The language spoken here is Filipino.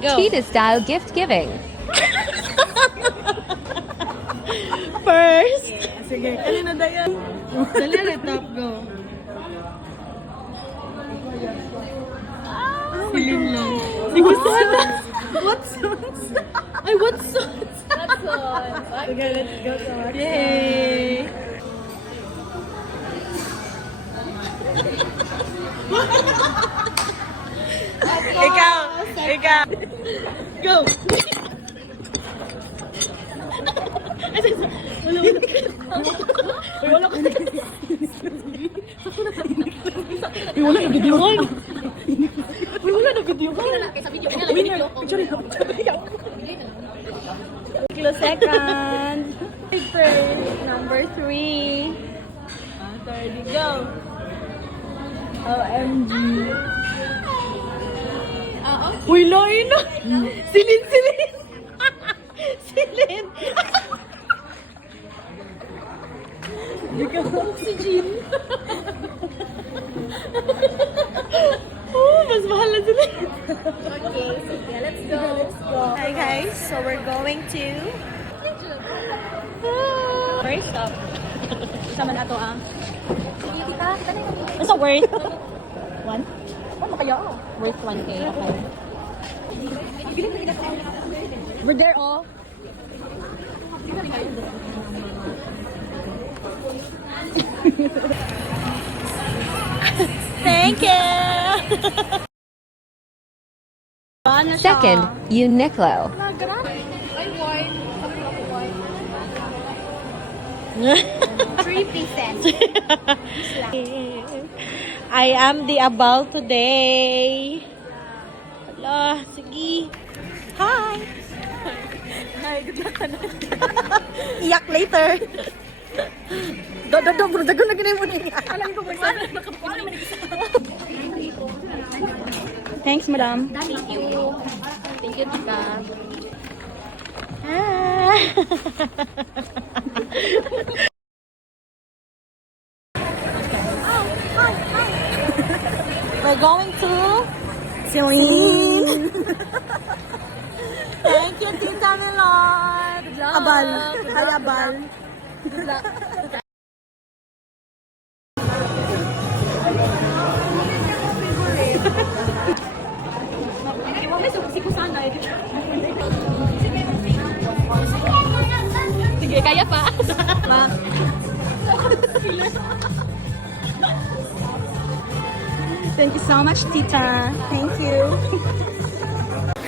Martinez-style gift giving. First. Sige, kanina na yan. Dali na, top, go. Silin lang. Hindi ko sana. What sauce? Ay, what sauce? What sauce? Okay, let's go to our Yay! Ikaw! Ikaw! Go! Wala ka na. Wala na videohan. Wala na videohan. Sa video, kaya lang video ko. Kilosecond. Number 3. Third, go. OMG. Uy, lain na. Silin. Silin. Hindi ka oxygen. Oh, mas mahal na sila. Okay, sige, let's go. Hi guys, so we're going to first stop. Sama na ito ang It's a worth 1? Ano kaya? Worth 1K, okay. We're there all. Thank you! Second, Uniqlo. I won. 3 pieces. I am the abal today. Hala, sige. Hi! Hi, good luck ka na. Iyak later. Dago lagi na yung muna. Alam ko ba? Thanks, madam. Thank you. Thank you, Tika. We're going to Celine. Thank you, Tita Milord. Abal. Hi, Abal. Good luck. Sige, kaya pa. Thank you so much, Tita. Thank you.